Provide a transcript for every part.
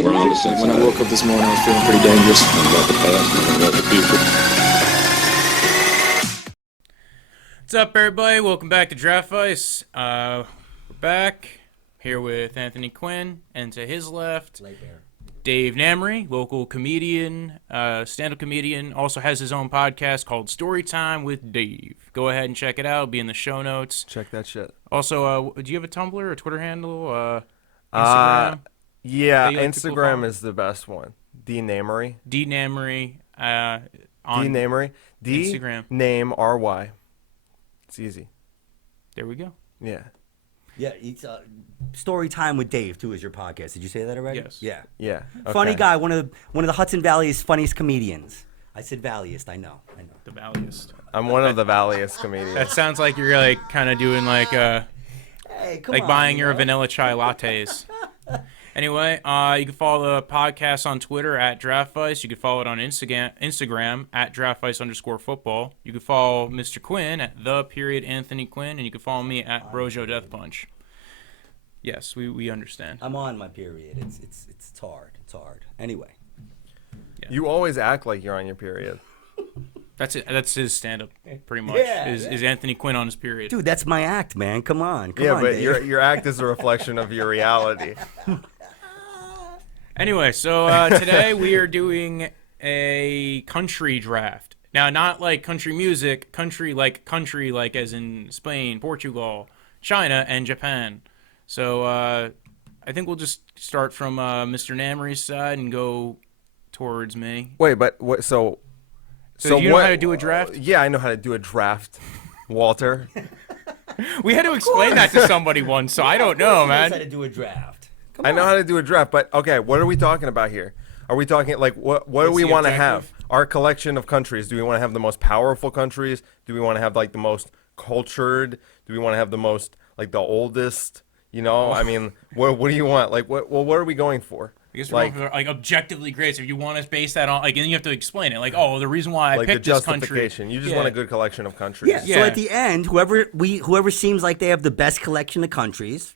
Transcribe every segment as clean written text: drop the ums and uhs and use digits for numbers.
We're on the same When I side. woke up this morning, I was feeling pretty dangerous. One about the past and one about the future. What's up, everybody? Welcome back to Draftvice. We're back here with Anthony Quinn, and to his left, Dave Namery, local comedian, stand-up comedian, also has his own podcast called Storytime with Dave. Go ahead and check it out. It'll be in the show notes. Check that shit. Also, do you have a Tumblr or Twitter handle? Instagram? Yeah, that you like people to Instagram follow? is the best one. D Namery. D Namery. D On Namery. D Instagram. name RY. It's easy. There we go. Yeah. Yeah, it's Story Time with Dave too is your podcast. Did you say that already? Yes. Yeah. Yeah. Funny okay. guy, one of the Hudson Valley's funniest comedians. I said Valleyest. I know. The Valleyest. I'm one of the Valleyest comedians. That sounds like you're like kind of doing like Hey, come like on, buying you your know? vanilla chai lattes. Anyway, you can follow the podcast on Twitter at Draftvice. You can follow it on Instagram at Draftvice_football. You can follow Mr. Quinn at @Anthony Quinn, and you can follow me at Brojo Death Punch. Yes, we understand. I'm on my period. It's hard. It's hard. Anyway. You always act like you're on your period. That's it. That's his stand-up, pretty much. Yeah, Is Anthony Quinn on his period? Dude, that's my act, man. Come on. Come Yeah, on, but Dave. your act is a reflection of your reality. Anyway, so today we are doing a country draft. Now, not like country music, country like as in Spain, Portugal, China, and Japan. So I think we'll just start from Mr. Namery's side and go towards me. Wait, but what? So you know what, how to do a draft? Yeah, I know how to do a draft, Walter. We had to explain that to somebody once, so I don't know, He knows how man. to do a draft. Come I know on. how to do a draft, but okay, what are we talking about here? Are we talking like what do What's we the want to objective? have? Our collection of countries. Do we want to have the most powerful countries? Do we want to have like the most cultured? Do we want to have the most like the oldest? You know, I mean, what do you want? Like what are we going for? I guess we're going for, like objectively great. So if you want to base that on, like, and you have to explain it, like, oh, the reason why I Like the picked this country. justification. You just Yeah. want a good collection of countries. Yeah, Yeah. so at the end, whoever seems like they have the best collection of countries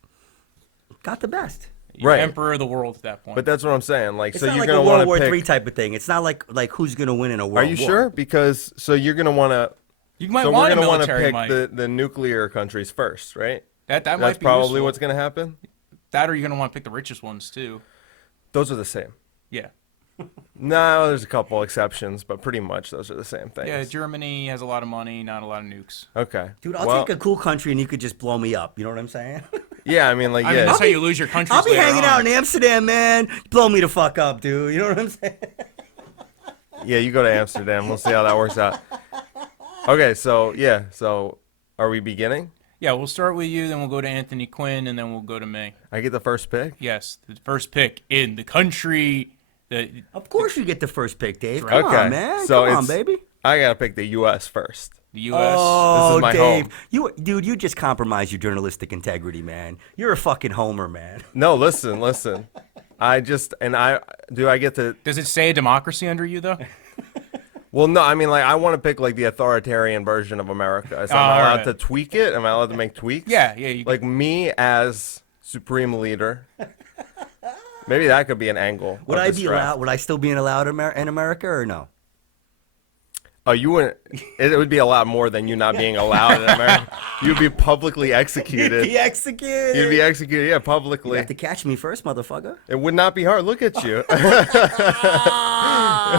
got the best. You're Right. emperor of the world at that point. But that's what I'm saying. Like, It's so not you're like a gonna World want War to III pick. type of thing. It's not like who's gonna win in a world Are you war. sure? Because so you're gonna want to. you might So we're want a gonna want to military pick might. the nuclear countries first, right? That might That's be probably useful. what's gonna happen. That, or you're gonna want to pick the richest ones too. Those are the same. Yeah. No, there's a couple exceptions, but pretty much those are the same things. Yeah, Germany has a lot of money, not a lot of nukes. Okay. Dude, I'll well, take a cool country and you could just blow me up. You know what I'm saying? Yeah, I mean, like, I mean, yeah. that's how you lose your countries I'll be later hanging on. out in Amsterdam, man. Blow me the fuck up, dude. You know what I'm saying? Yeah, you go to Amsterdam. We'll see how that works out. Okay, so yeah, so are we beginning? Yeah, we'll start with you, then we'll go to Anthony Quinn, and then we'll go to me. I get the first pick. Yes, the first pick in the country. Of course you get the first pick, Dave. Right. Come Okay, on, man. so Come on, it's- baby. I gotta pick the U.S. first. The U.S. Oh, my Dave. home. You just compromise your journalistic integrity, man. You're a fucking homer, man. No, listen. I get to. Does it say a democracy under you though? Well, no, I mean, like, I want to pick like the authoritarian version of America. Am I all allowed right. to tweak it? Am I allowed to make tweaks? Yeah. You, Like me as supreme leader. Maybe that could be an angle. Would of I this be draft. allowed? Would I still be allowed in America or no? Oh, you wouldn't. It would be a lot more than you not being allowed in America. You'd be publicly executed. Be executed. You'd be executed, yeah, You publicly. have to catch me first, motherfucker. It would not be hard. Look at you. It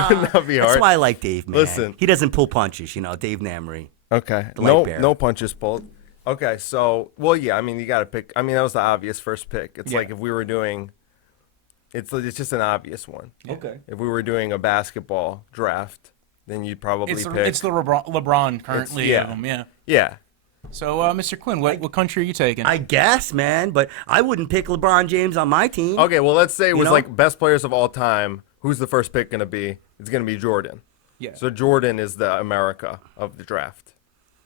would not be That's hard. why I like Dave, man. Listen. He doesn't pull punches, you know, Dave Namery. Okay. The light No, bearer. no punches pulled. Okay, so well, yeah. I mean, you got to pick. I mean, that was the obvious first pick. It's Yeah. like if we were doing. It's just an obvious one. Okay. If we were doing a basketball draft, then you'd probably it's pick. it's the LeBron currently yeah. of them. Yeah. Yeah. So, Mr. Quinn, what country are you taking? I guess, man, but I wouldn't pick LeBron James on my team. Okay, well, let's say it was know? like best players of all time. Who's the first pick going to be? It's going to be Jordan. Yeah. So Jordan is the America of the draft.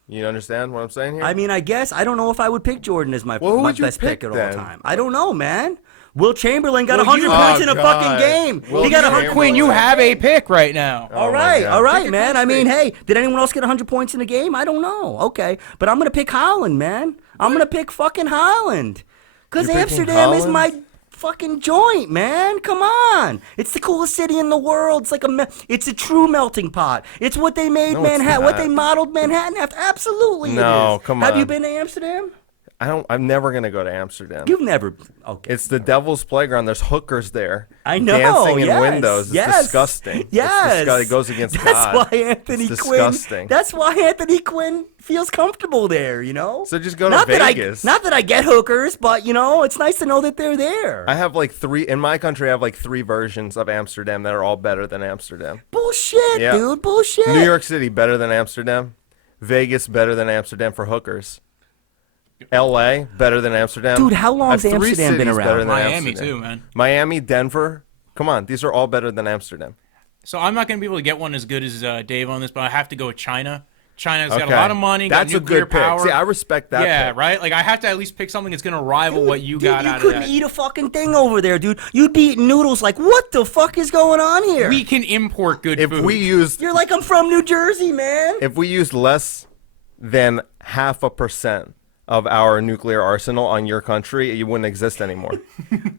You understand what I'm saying here? I mean, I guess I don't know if I would pick Jordan as my, Well, who my would you best pick pick at then? all time. I don't know, man. Will Chamberlain got Well, 100 you- points Oh, in a God. fucking game. Will He got Chamberlain. 100. Quinn, you have a pick right now. Oh All my right, God. all right, Pick a man. I country. mean, hey, did anyone else get 100 points in a game? I don't know. Okay, but I'm gonna pick Holland, man. I'm gonna pick fucking Holland, cause You're picking Amsterdam is Holland? my fucking joint, man. Come on. It's the coolest city in the world. It's like it's a true melting pot. It's what they made No, it's Manhattan, what not. they modeled Manhattan after. Absolutely No, it is. come Have you on. been to Amsterdam? I'm never gonna go to Amsterdam. You've never. Okay. It's the devil's playground. There's hookers there. I know. Dancing in yes, windows. It's yes, disgusting. Yes. It goes against that's God. Why Anthony It's Quinn. disgusting. That's why Anthony Quinn feels comfortable there. You know. So just go to not Vegas. Not that I get hookers, but it's nice to know that they're there. I have like 3 in my country. I have like 3 versions of Amsterdam that are all better than Amsterdam. Bullshit, Yeah. dude. Bullshit. New York City better than Amsterdam. Vegas better than Amsterdam for hookers. L.A. better than Amsterdam. Dude, how long's I have 3 Amsterdam been cities around? better than Miami Amsterdam. too, man. Miami, Denver. Come on, these are all better than Amsterdam. So I'm not gonna be able to get one as good as Dave on this, but I have to go with China. China's got Okay. a lot of money. That's got a nuclear good pick. power. See, I respect that. Yeah, pick. right. Like I have to at least pick something that's gonna rival what you got you out of couldn't that. eat a fucking thing over there, dude. You'd be eating noodles like, what the fuck is going on here? We can import good If food. we used You're like, I'm from New Jersey, man. less than 0.5% of our nuclear arsenal on your country, you wouldn't exist anymore.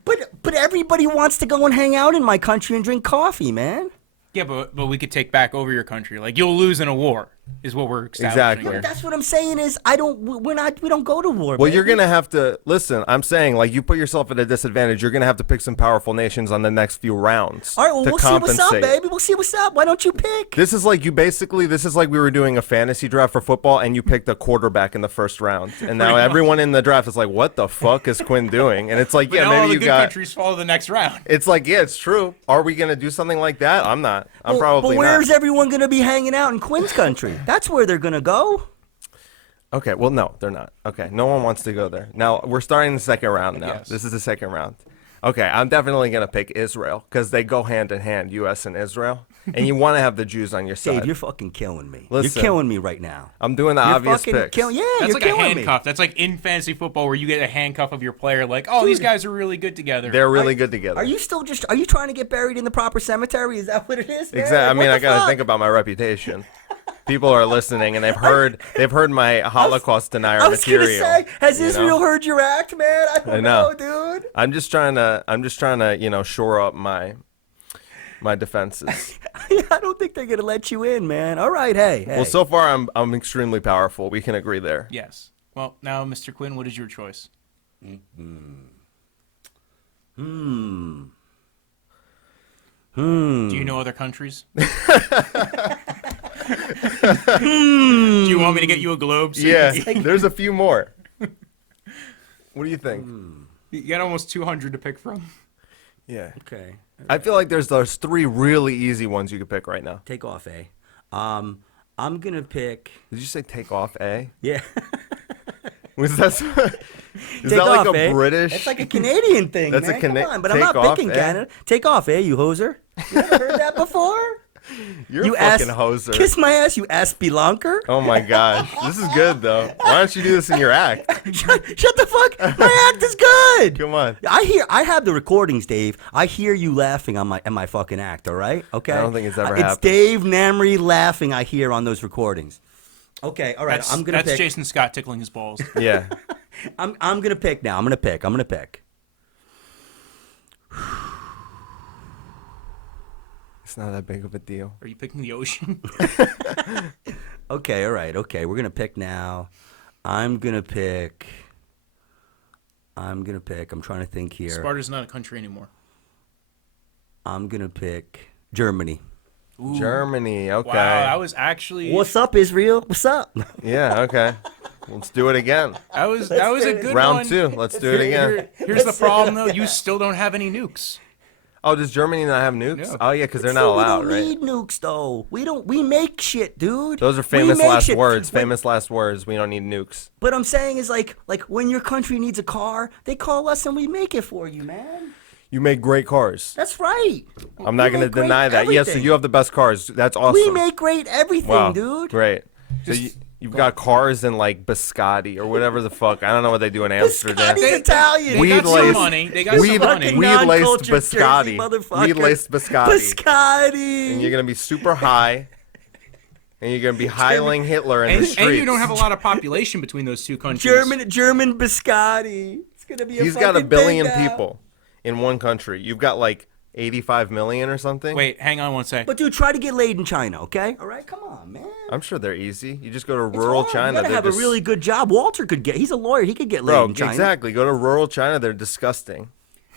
But everybody wants to go and hang out in my country and drink coffee, man. Yeah, but we could take back over your country. Like you'll lose in a war, is what we're establishing Exactly. here. That's what I'm saying is we don't go to war. Well, baby. you're going to have to listen. I'm saying, like, you put yourself at a disadvantage. You're going to have to pick some powerful nations on the next few rounds. All right, well, to we'll see what's up, compensate. baby. We'll see what's up. Why don't you pick? This is like we were doing a fantasy draft for football, and you picked a quarterback in the first round, and now everyone in the draft is like, "What the fuck is Quinn doing?" And it's like, But yeah, now all maybe the you good got. countries follow the next round. It's like, yeah, it's true. Are we gonna do something like that? I'm not. I'm But probably where's not. everyone going to be hanging out in Quinn's country? That's where they're going to go. Okay, well, no, they're not. Okay, no one wants to go there. Now we're starting the second round. Now Yes. this is the second round. Okay, I'm definitely gonna pick Israel because they go hand in hand, U.S. and Israel, and you want to have the Jews on your side. Dave, you're fucking killing me. Listen. You're killing me right now. I'm doing the You're obvious fucking picks. killing. Yeah, That's you're like a killing handcuff. That's like in fantasy football where you get a handcuff of your player. Like, oh, these guys are really good together. They're really good together. Are you trying to get buried in the proper cemetery? Is that what it is? Man? Exactly. I Like, mean, what I the gotta fuck? think about my reputation. People are listening, and they've heard my Holocaust denier I was material. gonna say, has you know? Israel heard your act, man? I don't know. know, dude. I'm just trying to, shore up my defenses. I don't think they're gonna let you in, man. All right, hey. Well, so far I'm extremely powerful. We can agree there. Yes. Well, now, Mr. Quinn, what is your choice? Do you know other countries? Do you want me to get you a globe? So Yeah, you can- there's a few more. What do you think? You got almost 200 to pick from. Yeah. okay. I feel like there's 3 really easy ones you could pick right now. Take off, eh? I'm gonna pick. Did you say take off A? Yeah. Was that? Is Take that like off, a eh? British? It's like a Canadian thing, That's a man. Come Cana- on, but I'm take not off, picking eh? Canada. Take off, eh? You hoser. You ever heard that before? You're You a fucking hoser. Kiss my ass, you ass spelunker. Oh my gosh, this is good though. Why don't you do this in your act? Shut the fuck. My act is good. Come on. I have the recordings, Dave. I hear you laughing on my fucking act, all right? Okay? I don't think it's ever It's happened. Dave Namery laughing I hear on those recordings. Okay, all right. I'm gonna That's pick. Jason Scott tickling his balls. Yeah. I'm gonna pick now. I'm gonna pick. It's not that big of a deal. Are you picking the ocean? Okay, all right. Okay, we're gonna pick now. I'm gonna pick. I'm trying to think here. Sparta's not a country anymore. I'm gonna pick Germany. Ooh. Germany. Okay. Wow, that was actually What's up, Israel? What's up? Yeah. Okay. Let's do it again. that was a good Round one. 2. Let's do it again. Here's the problem though. You still don't have any nukes. Oh, does Germany not have nukes? No. Oh yeah, because they're not So allowed, we don't right? need nukes though. We make shit, dude. Those are We famous make last shit. words. But- Famous last words. We don't need nukes. But I'm saying is like when your country needs a car, they call us and we make it for you, man. You make great cars. That's right. I'm not We going to make great deny that. Yes, so everything. you have the best cars. That's awesome. We make great everything, wow, dude. Great. So you've got cars in like Biscotti or whatever the fuck. I don't know what they weed Biscotti's laced Italian. They Weed got some laced- money. They got some money. Fucking weed laced non-cultured Jersey biscotti. motherfucker. Weed laced biscotti. Biscotti. And you're gonna be super high. And you're gonna be hiling Hitler in the streets. And you don't have a lot of population between those two countries. German biscotti. It's gonna be. He's a got a fucking billion thing now. people in one country. You've got like 85 million or something. Wait, hang on one sec. But dude, try to get laid in China, okay? All right, come on, man. I'm sure they're easy. You just go to It's rural hard. China. You gotta they're have just, a really good job. Walter could get. He's a lawyer. He could get laid bro, in China. exactly. Go to rural China. They're disgusting.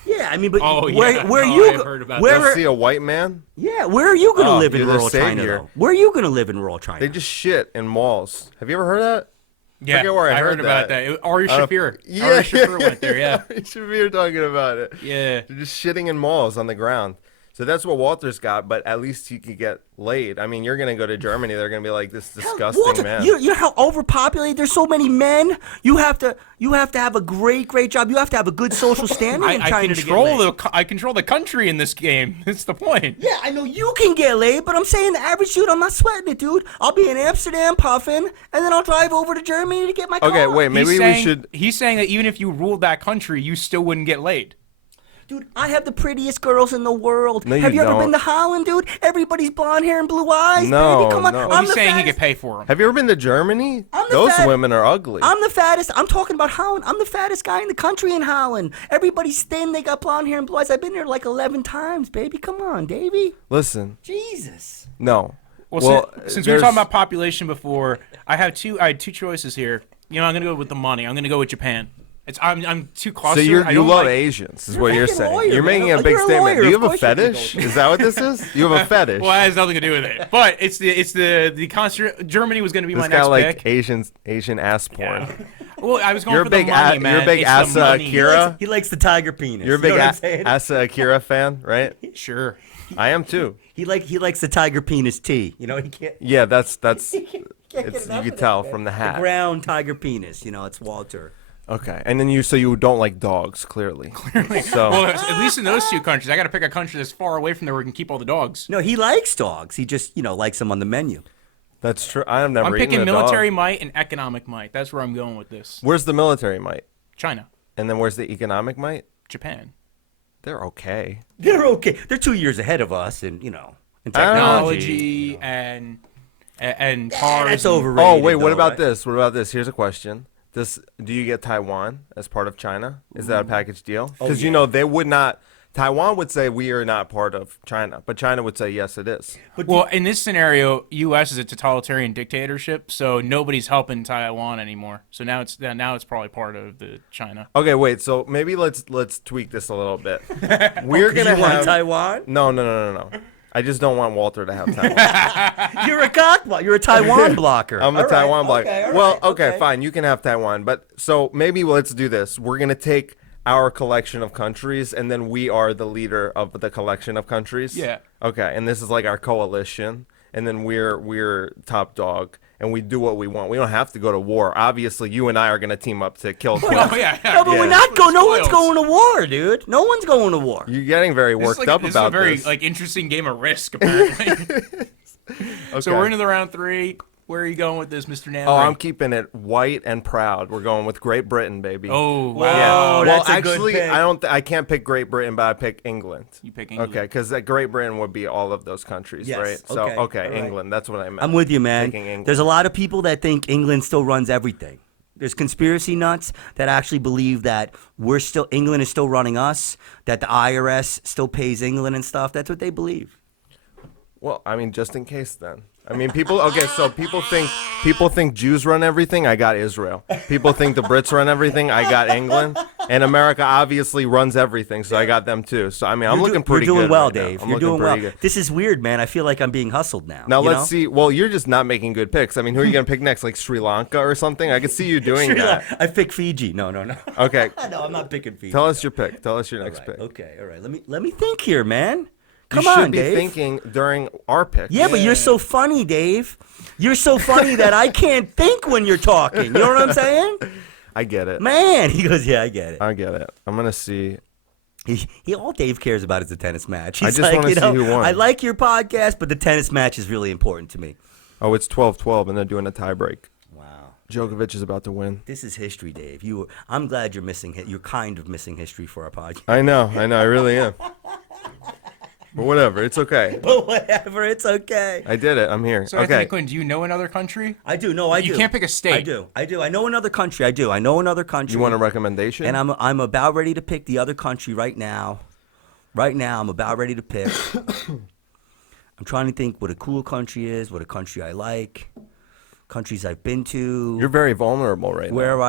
Yeah, I mean, but Oh, where yeah. where No, you I've heard about where You'll see a white man. yeah, where are you gonna Oh, live in you're the rural China? savior. Though? Where are you gonna live in rural China? They just shit in malls. Have you ever heard of that? Yeah, forget where I heard heard about that. that. Ari Shafir. Yeah, Ari Shafir went there. Yeah, Ari Shafir talking about it. yeah. They're just shitting in malls on the ground. So that's what Walter's got, but at least he could get laid. I mean, you're going to go to Germany. They're going to be like, this disgusting Walter, man. you know how overpopulated. There's so many men. You have to have a great job. You have to have a good social standing in I China control to get laid. I control the country in this game. That's the point. Yeah, I know you can get laid, but I'm saying the average dude, I'm not sweating it, dude. I'll be in Amsterdam puffing, and then I'll drive over to Germany to get my car. Okay, wait, maybe we should... He's saying that even if you ruled that country, you still wouldn't get laid. Dude, I have the prettiest girls in the world. No, have you you ever don't. been to Holland, dude? Everybody's blonde hair and blue eyes, No, baby. Come on. no. Well, I'm he's the saying he fattest. could pay for them. Have you ever been to Germany? I'm the Those fat- women are ugly. I'm the fattest. I'm talking about Holland. I'm the fattest guy in the country in Holland. Everybody's thin. They got blonde hair and blue eyes. I've been there like 11 times, baby. Come on, Davey. Listen, Jesus. no. Well, since we were there's- talking about population before, I had two choices here. You know, I'm gonna go with the money. I'm gonna go with Japan. I'm too close. So to it. I you don't love like- Asians, is You're what a you're fucking saying. lawyer, You're man. making a big You're a statement. lawyer. Do you Of have a course you can go fetish? with Is that what this is? You have a fetish. Well, it has nothing to do with it. But it's the constant. Germany was gonna be This my guy next like pick. Asian ass porn. Well, I was going You're a for big the money, a- man. you're a big It's the Asa money. Akira? He likes the tiger penis. You're a You big know what I'm saying? Asa Akira fan, right? Sure. I am too. He likes the tiger penis tea. You know, he can't. Yeah, that's Can't it's, get you enough can of tell that, from the man. hat. The brown tiger penis. You know, it's Walter. Okay, and then you don't like dogs, clearly. So Well, at least in those two countries, I got to pick a country that's far away from there where we can keep all the dogs. No, he likes dogs. He just, likes them on the menu. that's true. I have never I'm eaten picking a military dog. might and economic might. That's where I'm going with this. Where's the military might? China, And then where's the economic might? Japan. They're okay. They're okay. They're 2 years ahead of us, and in technology. Technology and cars. That's and- overrated. Oh wait, what though, about right? this? What about this? Here's a question. Do you get Taiwan as part of China? Is that a package deal? Because they would not. Taiwan would say we are not part of China, but China would say yes, it is. Well, in this scenario, U.S. is a totalitarian dictatorship, so nobody's helping Taiwan anymore. So now it's probably part of the China. Okay, wait. So maybe let's tweak this a little bit. We're gonna You want have Taiwan? no. I just don't want Walter to have Taiwan. You're a cockblock. You're a Taiwan blocker. I'm a All right, Taiwan blocker. okay, all Well, right, okay, fine. You can have Taiwan, but so maybe let's do this. We're gonna take our collection of countries, and then we are the leader of the collection of countries. Yeah. Okay, and this is like our coalition, and then we're top dog, and we do what we want. We don't have to go to war. Obviously, you and I are gonna team up to kill. Oh yeah. No, but Yeah. we're not going. No one's Spoils. going to war, dude. No one's going to war. You're getting very This is worked up this about is a very this. interesting game of Risk, apparently. So we're into the round 3. Where are you going with this, Mr. Namery? Oh, I'm keeping it white and proud. We're going with Great Britain, baby. Oh, wow. Yeah. Oh, that's well, a good actually, pick. I can't pick Great Britain, but I pick England. You pick England. Okay, because Great Britain would be all of those countries, Yes, right? So, okay, all right. England. That's what I meant. I'm with you, man. Picking England. There's a lot of people that think England still runs everything. There's conspiracy nuts that actually believe that England is still running us, that the IRS still pays England and stuff. That's what they believe. Well, I mean, just in case then. I mean, so people think Jews run everything. I got Israel. People think the Brits run everything. I got England. And America obviously runs everything, so I got them too. So I mean, I'm looking pretty good. You're doing well, right now. Dave. I'm You're looking doing well. pretty good. This is weird, man. I feel like I'm being hustled now. Now you let's know? see. Well, you're just not making good picks. I mean, who are you gonna pick next? Like Sri Lanka or something? I could see you doing that. I picked Fiji. No. Okay. No, I'm not picking Fiji. Tell us your pick. Tell us your next All right, pick. okay, all right. Let me think here, man. Come you should on, be Dave. thinking during our pick. Yeah, but you're so funny, Dave. You're so funny that I can't think when you're talking. You know what I'm saying? I get it. Man, he goes, yeah, I get it. I get it. I'm gonna see. He all Dave cares about is the tennis match. I He's just like, wanna you see know, who won. I like your podcast, but the tennis match is really important to me. Oh, it's 12-12, and they're doing a tiebreak. Wow. Djokovic is about to win. This is history, Dave. I'm glad you're missing it. You're kind of missing history for our podcast. I know. I really am. But whatever, it's okay. But whatever, it's okay. I did it. I'm here. So, Okay. Anthony Quinn, do you know another country? I do. No, I do. You can't pick a state. I do. I know another country. I do. I know another country. You want a recommendation? And I'm about ready to pick the other country right now. Right now, I'm about ready to pick. I'm trying to think what a cool country is, what a country I like, countries I've been to. You're very vulnerable right now. Where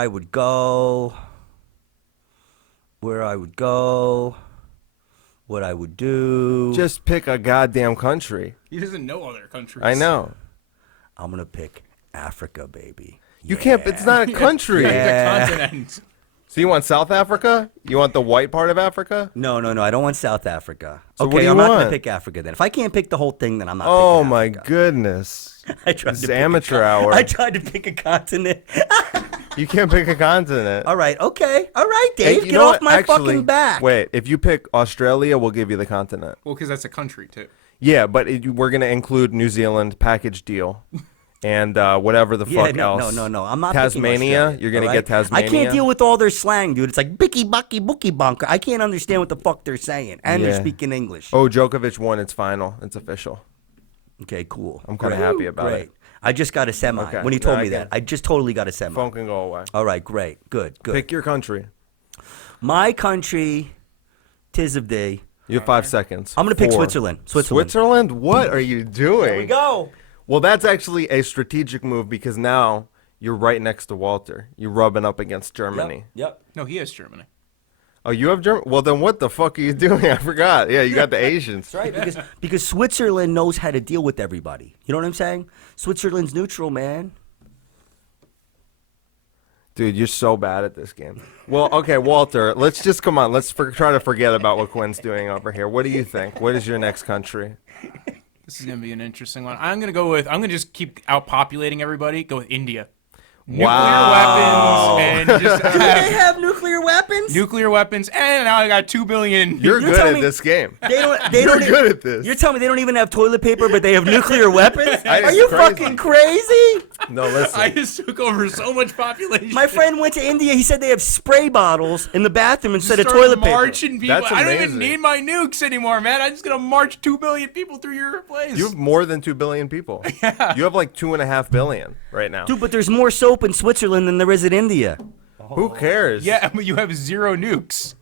I would go. What I would do. Just pick a goddamn country. He doesn't know other countries. I know. I'm going to pick Africa, baby. You can't. It's not a country. Yeah. The continent. So you want South Africa? You want the white part of Africa? No. I don't want South Africa. So okay, what do you I'm not want? going to pick Africa then. If I can't pick the whole thing, then I'm not Oh picking my Africa. goodness. I tried This to is pick amateur hour. I tried to pick a continent. You can't pick a continent. All right, okay. All right, Hey, Dave. you Get know off what? my Actually, fucking back. Wait, if you pick Australia, we'll give you the continent. Well, because that's a country, too. Yeah, but we're going to include New Zealand, package deal, and whatever the Yeah, fuck no, else. no. I'm not Tasmania, picking Australia, you're going to all get right? Tasmania. I can't deal with all their slang, dude. It's like bicky, bucky, bookie, bunker. I can't understand what the fuck they're saying. And Yeah. they're speaking English. Oh, Djokovic won its final. It's official. Okay, cool. I'm kinda Great. happy about Great. it. I just got a semi. Okay. When he No, told I me get that, it. I just totally got a semi. Phone can go away. All right, great. Good. Pick your country. My country, tis of thee. You have 5 seconds. I'm going to pick 4. Switzerland. Switzerland? What are you doing? There we go. Well, that's actually a strategic move because now you're right next to Walter. You're rubbing up against Germany. Yep. No, he has Germany. Oh, you have Germany? Well, then what the fuck are you doing? I forgot. Yeah, you got the Asians. That's right, because Switzerland knows how to deal with everybody. You know what I'm saying? Switzerland's neutral, man. Dude, you're so bad at this game. Well, okay, Walter, let's just come on. Let's try to forget about what Quinn's doing over here. What do you think? What is your next country? This is going to be an interesting one. I'm going to just keep outpopulating everybody. Go with India. Wow. Nuclear weapons and just Do they have nuclear weapons? nuclear weapons, and now I got 2 billion. You're good telling at me- this game. They don't. You're good at this. You're telling me they don't even have toilet paper, but they have nuclear weapons? That Are is you crazy. fucking crazy? No, listen. I just took over so much population. My friend went to India. He said they have spray bottles in the bathroom instead of Started toilet paper. marching people. That's I don't even amazing. need my nukes anymore, man. I'm just gonna march 2 billion people through your place. You have more than 2 billion people. Yeah. You have like 2.5 billion right now. Dude, but there's more soap in Switzerland than there is in India. Who cares? Yeah, but you have 0 nukes.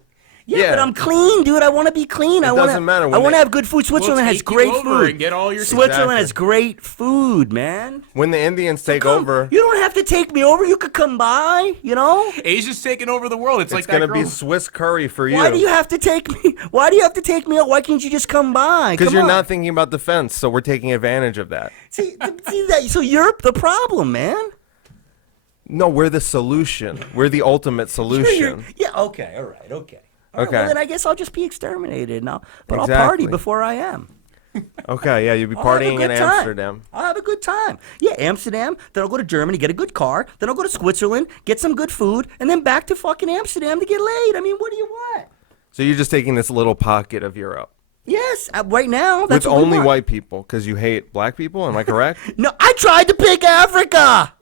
Yeah, Yeah. but I'm clean, dude. I want to be clean. I want doesn't matter. I When want to they- have good food. Switzerland has take you great over food. and get all your- Switzerland Exactly. has great food, man. When the Indians take Come, over, you don't have to take me over. You could come by. You know. Asia's taking over the world. It's like it's that going to girl. be Swiss curry for you. Why do you have to take me? Why do you have to take me out? Why can't you just come by? Because Come you're on. not thinking about defense, so we're taking advantage of that. See that? So you're the problem, man. No, we're the solution. We're the ultimate solution. Yeah. Okay. All right. Okay. All right, Okay. well, then I guess I'll just be exterminated now. But I'll Exactly. party before I am. Okay, yeah, you'll be I'll have a partying in good time. Amsterdam. I'll have a good time. Yeah, Amsterdam. Then I'll go to Germany, get a good car. Then I'll go to Switzerland, get some good food, and then back to fucking Amsterdam to get laid. I mean, what do you want? So you're just taking this little pocket of Europe. Yes, right now. That's With what we only want. white people, because you hate black people, am I correct? No, I tried to pick Africa.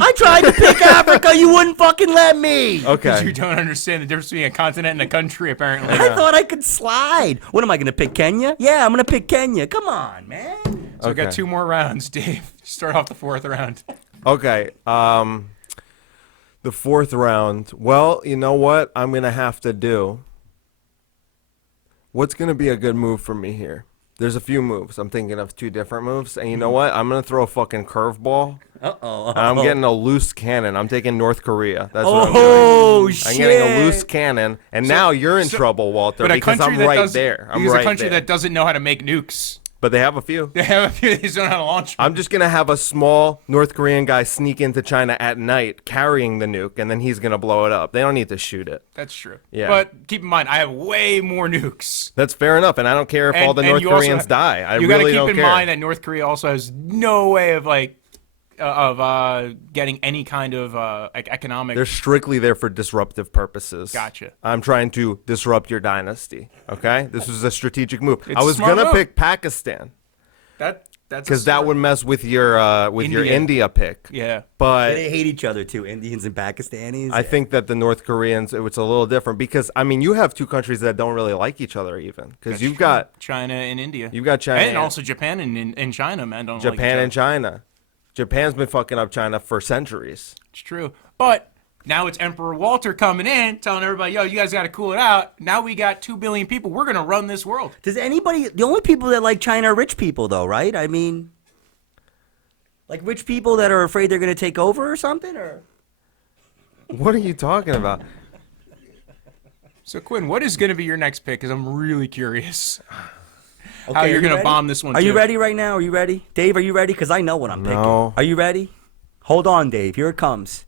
I tried to pick Africa. You wouldn't fucking let me. Because you Okay. don't understand the difference between a continent and a country, apparently. I thought I could slide. What am I going to pick, Kenya? Yeah, I'm going to pick Kenya. Come on, man. So we got Okay. 2 more rounds, Dave. Start off the 4th round. Okay. The 4th round. Well, you know what I'm going to have to do? What's going to be a good move for me here? There's a few moves. I'm thinking of 2 different moves. And you know what? I'm going to throw a fucking curveball. Uh-oh. I'm getting a loose cannon. I'm taking North Korea. That's what I'm doing. Oh, shit. I'm getting a loose cannon. And now you're in trouble, Walter, But a because country I'm that right does, there. I'm because right a country there. that doesn't know how to make nukes. But they have a few. They have a few. They just don't know how to launch. I'm just going to have a small North Korean guy sneak into China at night carrying the nuke, and then he's going to blow it up. They don't need to shoot it. That's true. Yeah. But keep in mind, I have way more nukes. That's fair enough, and I don't care if all the North you also Koreans have- die. I you really gotta don't keep in care. mind that North Korea also has no way of getting any kind of economic. They're strictly there for disruptive purposes. Gotcha. I'm trying to disrupt your dynasty, okay? This was a strategic move. It's I a was smart going to move. pick Pakistan. That's That's because that would mess with your India. India pick. Yeah. But They hate each other too, Indians and Pakistanis. I think that the North Koreans, it's a little different because I mean you have two countries that don't really like each other even because you've got China and India. you've got China and also Japan and China, man. Don't like each Japan other. and China. Japan's been fucking up China for centuries. It's true. But now it's Emperor Walter coming in, telling everybody, yo, you guys got to cool it out. Now we got 2 billion people. We're going to run this world. Does anybody? The only people that like China are rich people, though, right? I mean, like rich people that are afraid they're going to take over or something, or What are you talking about? So, Quinn, what is going to be your next pick? Because I'm really curious how Okay, you're are you going to ready? bomb this one, Are you too. ready right now? Are you ready, Dave? Are you ready? Because I know what I'm No. picking. Are you ready? Hold on, Dave. Here it comes.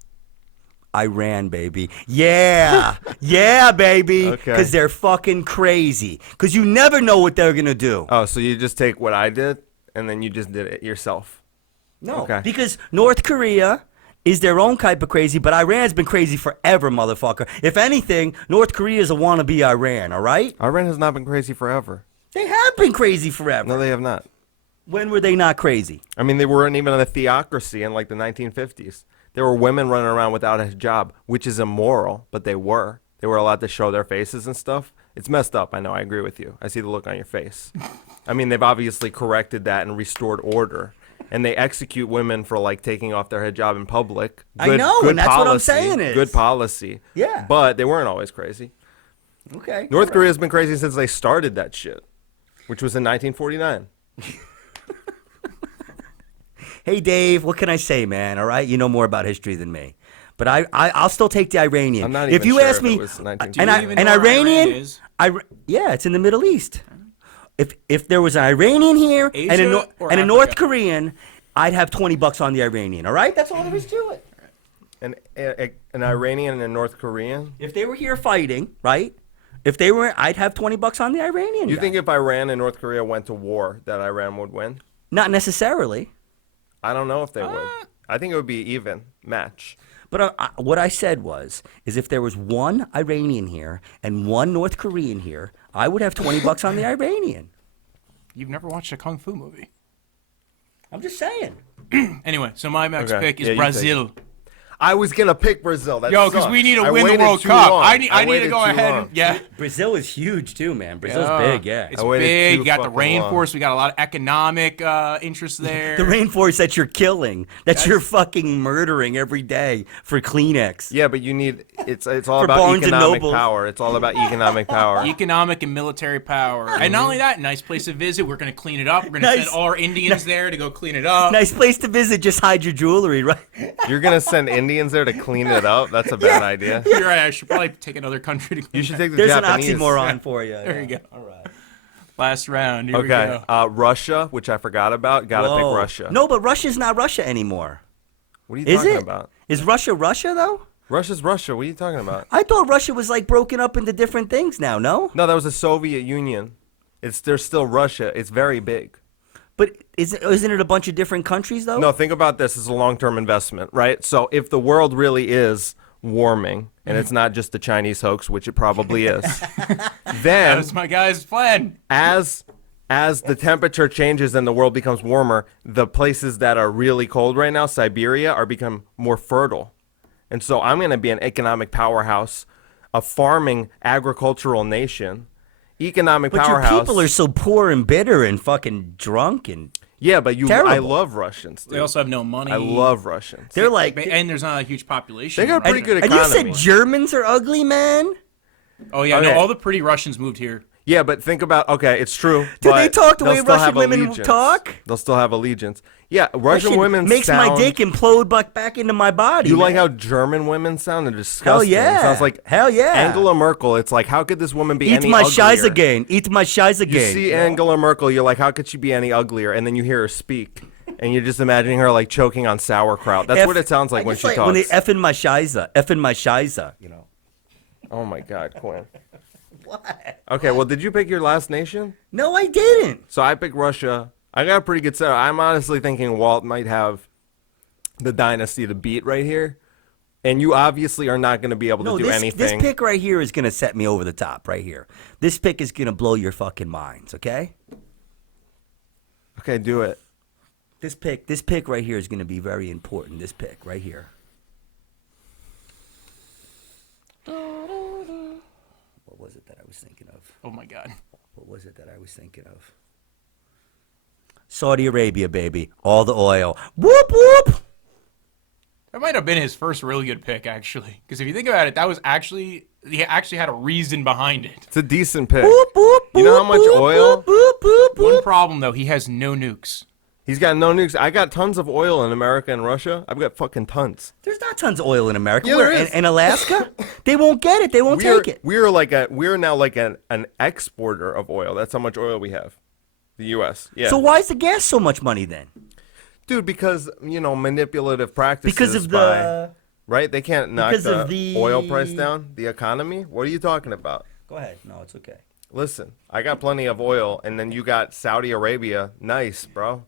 Iran, baby. Yeah. Yeah, baby. Okay. Because they're fucking crazy. Because you never know what they're going to do. Oh, so you just take what I did and then you just did it yourself. No. Okay. Because North Korea is their own type of crazy, but Iran's been crazy forever, motherfucker. If anything, North Korea is a wannabe Iran, all right? Iran has not been crazy forever. They have been crazy forever. No, they have not. When were they not crazy? I mean, they weren't even a theocracy in like the 1950s. There were women running around without a hijab, which is immoral, but they were. They were allowed to show their faces and stuff. It's messed up. I know. I agree with you. I see the look on your face. I mean, they've obviously corrected that and restored order. And they execute women for like taking off their hijab in public. I know, and that's what I'm saying is. Good policy. Yeah. But they weren't always crazy. Okay. North Korea's been crazy since they started that shit, which was in 1949. Hey, Dave, what can I say, man? All right, you know more about history than me. But I'll still take the Iranian. I'm not if even you sure ask if me, it was 19. Do you and even an know where Iran Iranian, is? yeah, it's in the Middle East. If there was an Iranian here and Asia or a North Africa? Korean, I'd have $20 on the Iranian. All right, that's all there is to it. An Iranian and a North Korean? If they were here fighting, right? If they were, I'd have $20 on the Iranian. You guy. think if Iran and North Korea went to war, that Iran would win? Not necessarily. I don't know if they would. I think it would be even match. But what I said is if there was one Iranian here and one North Korean here, I would have $20 on the Iranian. You've never watched a Kung Fu movie. I'm just saying. Anyway, so my next Okay. pick is Yeah, you Brazil. I was gonna pick Brazil. That Yo, because sucks. we need to I win the waited World too Cup. long. I need to waited go too ahead. long. And, yeah. Brazil is huge too, man. Brazil's Yeah. big, yeah. It's I waited big. too You got the fucking long. rainforest. We got a lot of economic interests there. The rainforest that you're killing, that you're fucking murdering every day for Kleenex. Yeah, but you need. It's all For about Barnes and economic Noble. power. It's all about economic power. Economic and military power. And not only that, nice place to visit. We're going to clean it up. We're going to Nice. send all our Indians there to go clean it up. Nice place to visit, just hide your jewelry, right? You're gonna send Indians there to clean it up? That's a bad idea. You're right. I should probably take another country to clean You should it. take the There's Japanese. an oxymoron for you. There you go. All right. Last round. Here we Okay, go. Russia, which I forgot about. Gotta Whoa. pick Russia. No, but Russia's not Russia anymore. What are you Is talking it? about? Is Russia Russia, though? Russia's Russia. What are you talking about? I thought Russia was like broken up into different things now, no? No, that was the Soviet Union. There's still Russia. It's very big. But isn't it a bunch of different countries, though? No, think about this as a long-term investment, right? So if the world really is warming, and it's not just the Chinese hoax, which it probably is, then That's my guy's plan. as the temperature changes and the world becomes warmer, the places that are really cold right now, Siberia, are become more fertile. And so I'm going to be an economic powerhouse, a farming agricultural nation, economic But powerhouse. your people are so poor and bitter and fucking drunk and yeah, but I terrible. love Russians. Dude. They also have no money. I love Russians. they're like. And there's not a huge population. They got a pretty good And you economy. said Germans are ugly, man? Oh, yeah. Okay. No, all the pretty Russians moved here. Yeah, but think about, okay, it's true. Do but they talk the they'll way still Russian have women allegiance. talk? They'll still have allegiance. Yeah, Russian Russian women makes sound, my dick implode back into my body. You man. like how German women sound? They're disgusting. Hell yeah. Sounds like Hell yeah. Angela Merkel. It's like, how could this woman be Eat any my uglier? shies again. Eat my shies You again. see Angela Merkel, you're like, how could she be any uglier? And then you hear her speak, and you're just imagining her like choking on sauerkraut. That's what it sounds like I when just she like talks. When they effing my shiza, you know. Oh my God, Quinn. What? Okay, well, did you pick your last nation? No, I didn't. So I picked Russia. I got a pretty good setup. I'm honestly thinking Walt might have the dynasty to beat right here. And you obviously are not going to be able to do this anything. pick right here is going to set me over the top right here. This pick is going to blow your fucking minds, okay? Okay, do it. This pick right here is going to be very important. This pick right here. What was it that I was thinking of? Oh my God. What was it that I was thinking of? Saudi Arabia, baby. All the oil. Whoop, whoop. That might have been his first really good pick, actually. Because if you think about it, he actually had a reason behind it. It's a decent pick. Boop, boop, You know how boop, much boop, oil? boop, boop, boop, One boop. problem, though, he has no nukes. He's got no nukes. I got tons of oil in America and Russia. I've got fucking tons. There's not tons of oil in America. Yeah, Where, there is. in Alaska? They won't get it. They won't take it. We're now like an exporter of oil. That's how much oil we have. The U.S. Yeah. So why is the gas so much money then? Dude, because manipulative practices. Because of the. Right? They can't knock Because the, of the- oil price down. The economy. What are you talking about? Go ahead. No, it's okay. Listen, I got plenty of oil, and then you got Saudi Arabia. Nice, bro.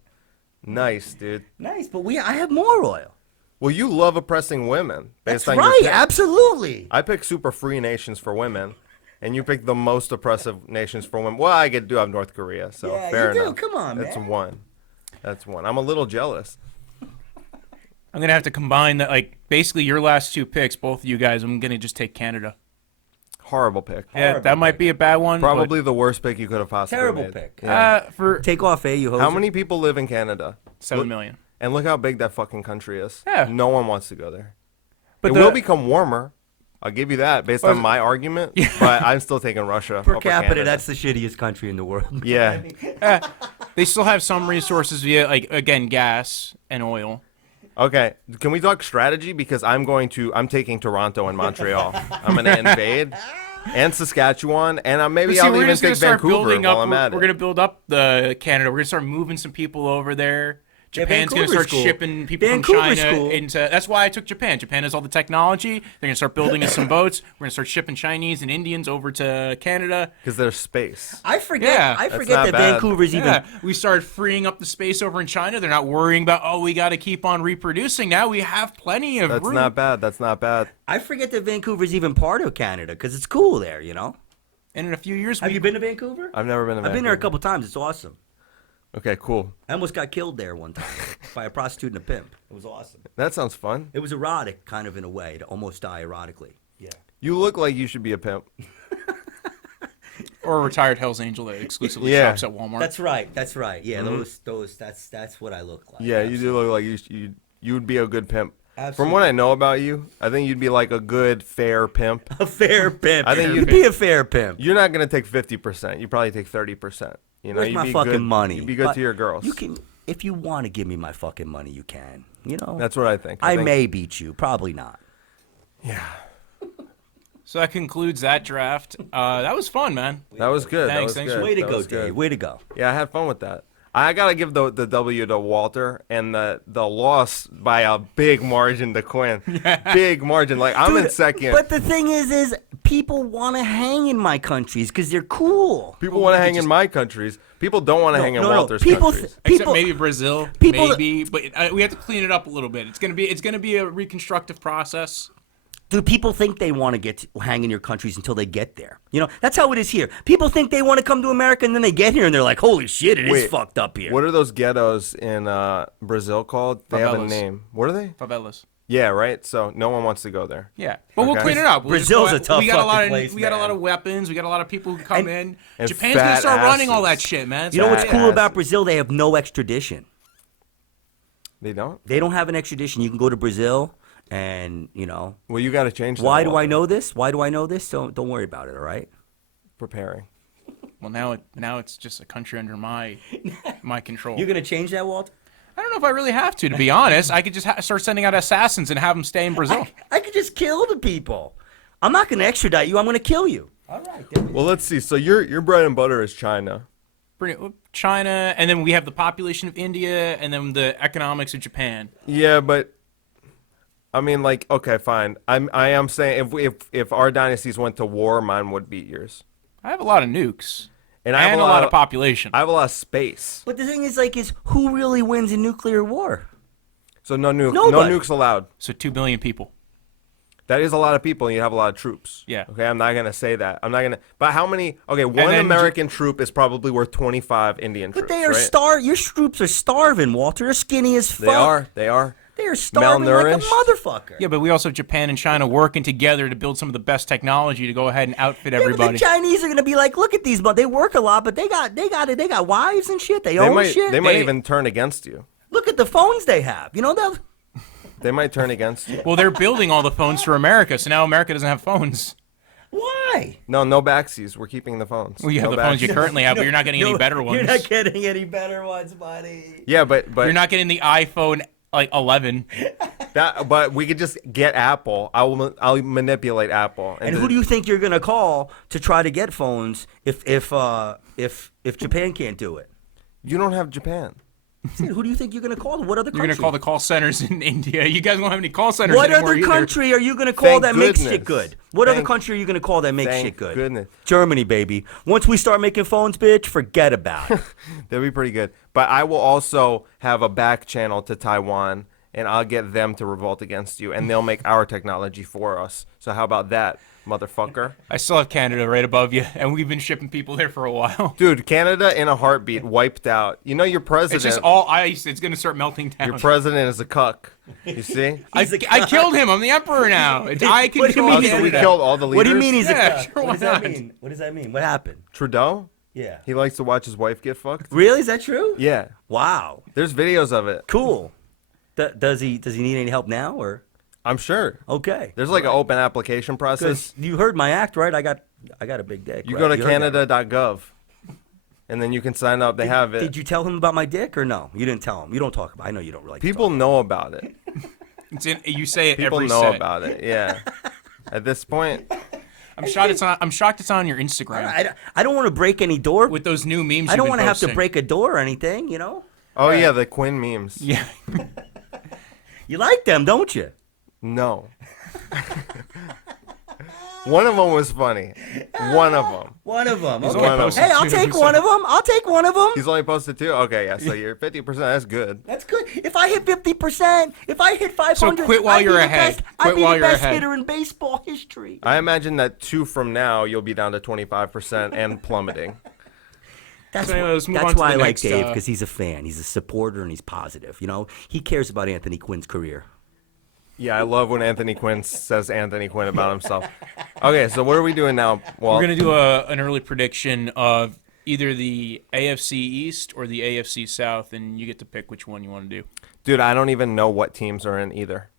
Nice, dude. Nice, but I have more oil. Well, you love oppressing women. That's Based on your right. pick. Absolutely. I pick super free nations for women, and you pick the most oppressive nations for women. Well, I do have North Korea, so Yeah, fair you do. enough. Come on, That's man. one. That's one. I'm a little jealous. I'm going to have to combine that. Like, basically, your last two picks, both of you guys, I'm going to just take Canada. Horrible pick. Yeah, Horrible that might pick. be a bad one. Probably the worst pick you could have possibly Terrible made. pick. Yeah. For Take off, you hoser. How many people live in Canada? 7 million. And look how big that fucking country is. Yeah. No one wants to go there. But It will become warmer. I'll give you that based on my argument. But I'm still taking Russia. Per over capita, Canada. that's the shittiest country in the world. Yeah. They still have some resources via, like, again, gas and oil. Okay. Can we talk strategy? Because I'm taking Toronto and Montreal. I'm going to invade. And Saskatchewan. And maybe See, I'll we're even just gonna take start Vancouver building while up. I'm at We're it. going to build up the Canada. We're going to start moving some people over there. Japan's going to start Vancouver's cool. shipping people Vancouver's from China cool. into. That's why I took Japan. Japan has all the technology. They're going to start building us some boats. We're going to start shipping Chinese and Indians over to Canada. Because there's space. I forget. Yeah. I That's forget not that bad. Vancouver's even. Yeah, we started freeing up the space over in China. They're not worrying about, we got to keep on reproducing. Now we have plenty of That's room. not bad. That's not bad. I forget that Vancouver's even part of Canada because it's cool there. And in a few years, Have you been to Vancouver? I've never been to I've been there a Vancouver. couple times. It's awesome. Okay, cool. I almost got killed there one time by a prostitute and a pimp. It was awesome. That sounds fun. It was erotic, kind of in a way, to almost die erotically. Yeah. You look like you should be a pimp. or a retired Hell's Angel that exclusively Yeah. shops at Walmart. That's right. That's right. Yeah, those. That's what I look like. Yeah, you do look like you would be a good pimp. From Absolutely. what I know about you, I think you'd be like a good, fair pimp. A fair pimp. I think you'd you'd be a fair pimp. You're not gonna take 50%. You probably take 30%. You know, Where's you'd my be fucking good, money? You'd be good But to your girls. You can, if you want to give me my fucking money, you can. That's what I think. I think- may beat you, probably not. Yeah, So that concludes that draft. That was fun, man. that was good. Thanks, that was thanks. good. Way to That go, was good. Dave. Way to go. Yeah, I had fun with that. I gotta give the W to Walter and the loss by a big margin to Quinn. Big margin. Like I'm in Dude, second. But the thing is people want to hang in my countries because they're cool. People want to hang in my countries. People don't want to hang in Walter's People, countries. Except people, maybe Brazil, people- maybe, but we have to clean it up a little bit. It's gonna be a reconstructive process. dude, people think they want to get to hang in your countries until they get there. That's how it is here. People think they want to come to America and then they get here and they're like, holy shit, it is Wait, fucked up here. What are those ghettos in Brazil called? They have a Favelas. name. What are they? Favelas. Yeah, right. So no one wants to go there. Yeah, but we'll Okay. clean it up. We'll just Brazil's go- a tough we got a lot fucking of place, we got a lot man. of weapons. We got a lot of people who come in. And Japan's gonna fat start running all that asses. shit, man. You know what's Fat cool about asses. Brazil? They have no extradition. They don't? They don't have an extradition. You can go to Brazil and, Well, you got to change that. why do I Walter. know this? Why do I know this? Don't worry about it, all right? Preparing. Well, now it's just a country under my control. You're going to change that, Walt? I don't know if I really have to be honest. I could just start sending out assassins and have them stay in Brazil. I could just kill the people. I'm not going to extradite you. I'm going to kill you. All right. Well, let's see. So your bread and butter is China. China, and then we have the population of India, and then the economics of Japan. Yeah, but I mean, like, okay, fine. I am saying if our dynasties went to war, mine would beat yours. I have a lot of nukes And I have and a lot of population. I have a lot of space. But the thing is who really wins in nuclear war? So no Nobody. nukes allowed. So 2 billion people. That is a lot of people, and you have a lot of troops. Yeah. Okay, I'm not gonna say that. I'm not gonna. But how many? Okay, one then American troop is probably worth 25 Indian troops. But they are right? Your troops are starving, Walter. They're skinny as fuck. They are. They are starving like a Malnourished. motherfucker. Yeah, but we also have Japan and China working together to build some of the best technology to go ahead and outfit Yeah, but everybody. the Chinese are gonna be like, look at these, but they work a lot, but they got wives and shit. They own shit. They might even turn against you. Look at the phones they have. You know that. They might turn against you. Well, they're building all the phones for America, so now America doesn't have phones. Why? No backsies. We're keeping the phones. Well, you have No the phones you backsies. currently have, but you're not getting any better ones. You're not getting any better ones, buddy. Yeah, but You're not getting the iPhone like 11. but we could just get Apple. I'll manipulate Apple. And who do you think you're gonna call to try to get phones if Japan can't do it? You don't have Japan. Who do you think you're gonna call? What other You're country? going to call the call centers in India. You guys won't have any call centers What anymore other either. country are you gonna call Thank that makes goodness. shit good? What other Thank- country are you gonna call that makes Thank shit good? goodness. Germany, baby. Once we start making phones, bitch, forget about it. That'd be pretty good. But I will also have a back channel to Taiwan, and I'll get them to revolt against you, and they'll make our technology for us. So how about that, motherfucker? I still have Canada right above you, and we've been shipping people there for a while. Dude, Canada in a heartbeat wiped out. You know your president. It's just all ice. It's going to start melting down. Your president is a cuck. You see? I killed him. I'm the emperor now. I What do you control mean So we Canada. killed all the leaders. What do you mean he's Yeah, a cuck? sure, What does why that not? mean? What does that mean? What happened? Trudeau? Yeah. He likes to watch his wife get fucked? Really? Is that true? Yeah. Wow. There's videos of it. Cool. Does he need any help now or? I'm sure. Okay. There's like an open application process. You heard my act, right? I got a big dick. You right? go to heard that. canada.gov, and then you can sign up. They have it. Did you tell him about my dick or no? You didn't tell him. You don't talk about. I know you don't really. People know about it. You say it People every know set. about it. Yeah. At this point, I'm shocked it's on your Instagram I don't want to break any door. with those new memes. I don't want want to have to break a door or anything. You know. oh yeah, the Quinn memes. Yeah. You like them, don't you? No. One of them was funny. One of them. One of them. He's Okay. only posted Hey, I'll two, take so- one of them. I'll take one of them. He's only posted 2. Okay, yeah. So you're 50%. That's good. That's good. If I hit 50%, if I hit 500, quit while I'd be you're the ahead. best- Quit I'd be while the you're best ahead. hitter in baseball history. I imagine that 2 from now you'll be down to 25% and plummeting. That's So anyway, let's move on that's to why the I like next, Dave, because he's a fan. He's a supporter and he's positive. You know, he cares about Anthony Quinn's career. Yeah, I love when Anthony Quinn says Anthony Quinn about himself. Okay, so what are we doing now? Well, We're gonna do an early prediction of either the AFC East or the AFC South, and you get to pick which one you want to do. dude, I don't even know what teams are in either.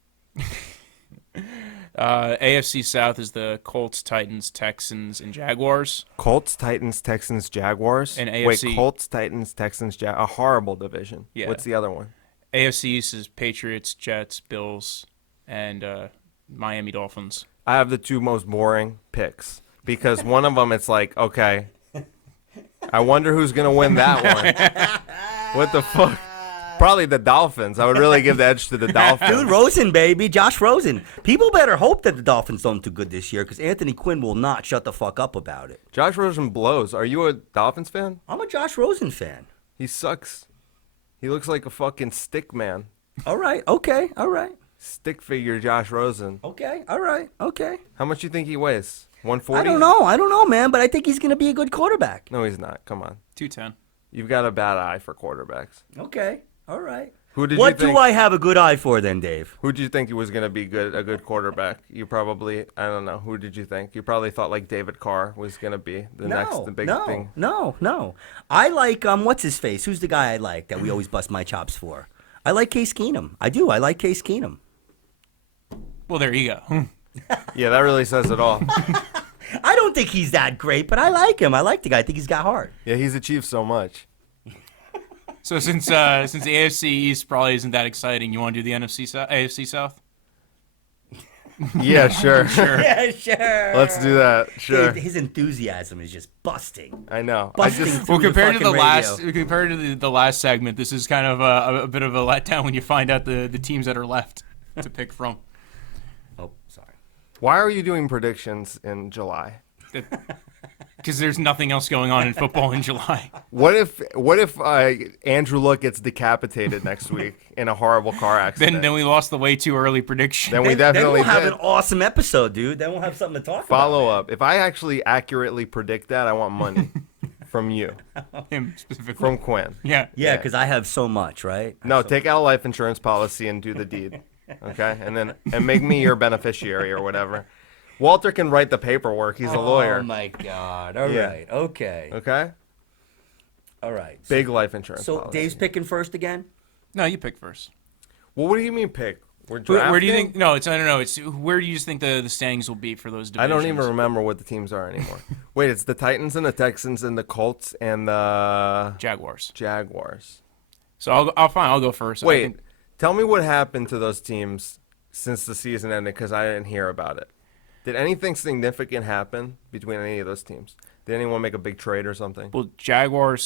AFC South is the Colts, Titans, Texans, and Jaguars. Colts, Titans, Texans, Jaguars. And Wait, AFC Colts, Titans, Texans, a horrible division. Yeah. What's the other one? AFC East is Patriots, Jets, Bills, and Miami Dolphins. I have the 2 most boring picks because one of them it's like, okay, I wonder who's gonna win that one. What the fuck? Probably the Dolphins. I would really give the edge to the Dolphins. Dude, Rosen, baby. Josh Rosen. People better hope that the Dolphins don't do good this year because Anthony Quinn will not shut the fuck up about it. Josh Rosen blows. Are you a Dolphins fan? I'm a Josh Rosen fan. He sucks. He looks like a fucking stick man. All right. Okay. All right. Stick figure Josh Rosen. Okay. All right. Okay. How much you think he weighs? 140? I don't know, man, but I think he's going to be a good quarterback. No, he's not. Come on. 210. You've got a bad eye for quarterbacks. Okay. All right. Who did What you think? do I have a good eye for then, Dave? Who did you think he was going to be a good quarterback? You probably, I don't know. Who did you think? You probably thought like David Carr was going to be the next big thing. No. I like what's his face? Who's the guy I like that we always bust my chops for? I like Case Keenum. I do. I like Case Keenum. Well, there you go. Yeah, that really says it all. I don't think he's that great, but I like him. I like the guy. I think he's got heart. Yeah, he's achieved so much. So since the AFC East probably isn't that exciting, you want to do the AFC South? Yeah, sure. Yeah, sure. Let's do that. Sure. His enthusiasm is just busting. I know. Busting I just through Well, compared to fucking compared to the last segment, this is kind of a bit of a letdown when you find out the teams that are left to pick from. Oh, sorry. Why are you doing predictions in July? Because there's nothing else going on in football in July. What if Andrew Luck gets decapitated next week in a horrible car accident? Then we lost the way too early prediction. Then we definitely Then we'll have did. an awesome episode, dude. Then we'll have something to talk about. Follow up. If I actually accurately predict that, I want money from you, Him specifically. from Quinn. Yeah. Yeah, because I have so much, right? No, take out a life insurance policy and do the deed. Okay, and make me your beneficiary or whatever. Walter can write the paperwork. He's a lawyer. Oh my God! All Yeah. right, okay, Okay. all right. Big life insurance. So policy. Dave's picking first again. No, you pick first. Well, what do you mean pick? We're Where do you drafting? think? No, it's I don't know. It's where do you just think the standings will be for those I divisions? don't even remember what the teams are anymore. Wait, it's the Titans and the Texans and the Colts and the Jaguars. Jaguars. So I'll go first. I Wait, think- tell me what happened to those teams since the season ended, because I didn't hear about it. Did anything significant happen between any of those teams? Did anyone make a big trade or something? well, Jaguars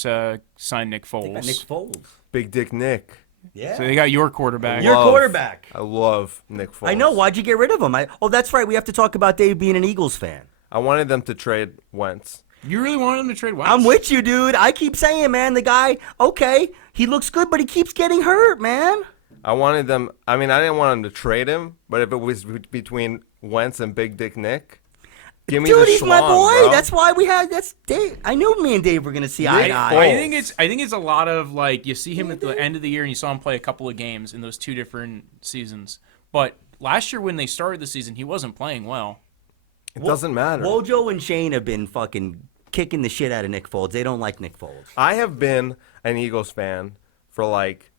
signed Nick They got Foles. Nick Foles. Big Dick Nick. Yeah. So they got your quarterback. Your Love- quarterback. I love Nick Foles. I know. Why'd you get rid of him? Oh, that's right. We have to talk about Dave being an Eagles fan. I wanted them to trade Wentz. You really wanted him to trade Wentz? I'm with you, dude. I keep saying, man, the guy, okay, he looks good, but he keeps getting hurt, man. I wanted them. I mean, I didn't want them to trade him, but if it was between Wentz and Big Dick Nick, give me Dude, the he's my schlong, boy. bro. That's why that's Dave. I knew me and Dave were gonna see eye to eye. I think it's a lot of like you see him at the end of the year and you saw him play a couple of games in those two different seasons. But last year when they started the season, he wasn't playing well. It doesn't matter. Wojo and Shane have been fucking kicking the shit out of Nick Foles. They don't like Nick Foles. I have been an Eagles fan for like